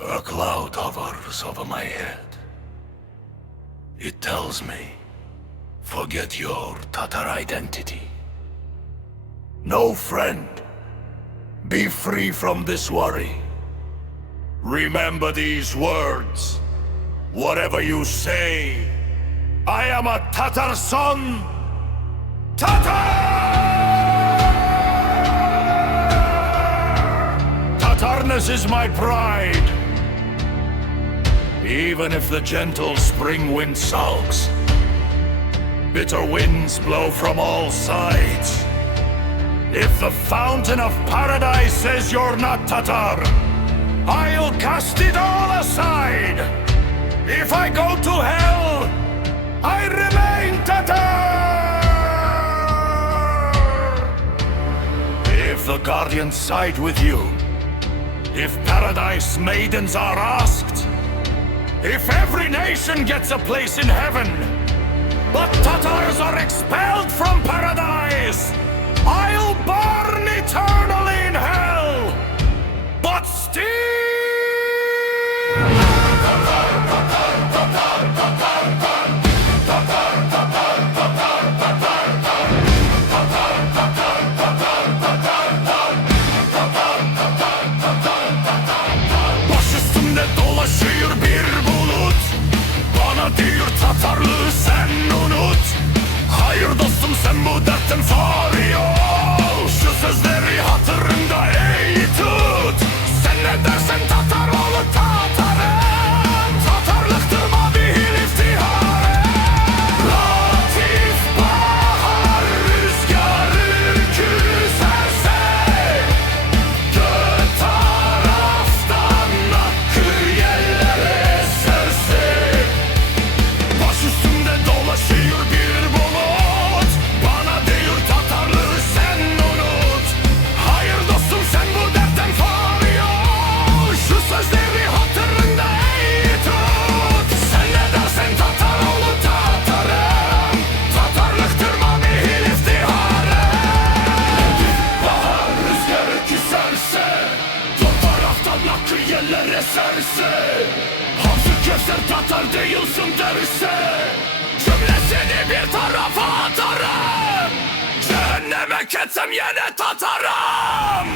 A cloud hovers over my head. It tells me, forget your Tatar identity. No friend. Be free from this worry. Remember these words. Whatever you say, I am a Tatar son. Tatar! Tatarness is my pride. Even if the gentle spring wind sulks, bitter winds blow from all sides. If the fountain of paradise says you're not Tatar, I'll cast it all aside. If I go to hell, I remain Tatar. If the guardians side with you, if paradise maidens are asked, if every nation gets a place in heaven, but Tatars are expelled from paradise, I'll burn eternally in hell. But still, baş üstünde dolaşıyor bir bulut. Bana diyor Tatarlığı sen unut. Hayır dostum, sen bu dertten farıyor. Şu sözleri hatırında ey tut. Sen ne dersen Tatar oğlu Tatarım. Tatarlıktır mabihil iftiharım. Latif bahar rüzgarı küserse, dört taraftan akır yerlere serse. Baş üstünde dolaşıyor bir bulut. Bana diyor Tatarlığı sen unut. Hayır dostum, sen bu dertten farıyor. Şu sözleri hatırında ey tut. Sen ne dersen Tatar oğlu Tatarım. Tatarlıktır mabihil iftiharım. Bahar rüzgarı küserse, dört taraftan akır yerlere serse, Hamsi Kevser Tatar değilsin derse, cümlesini bir tarafa atarım. Cehenneme ketsem yine Tatarım.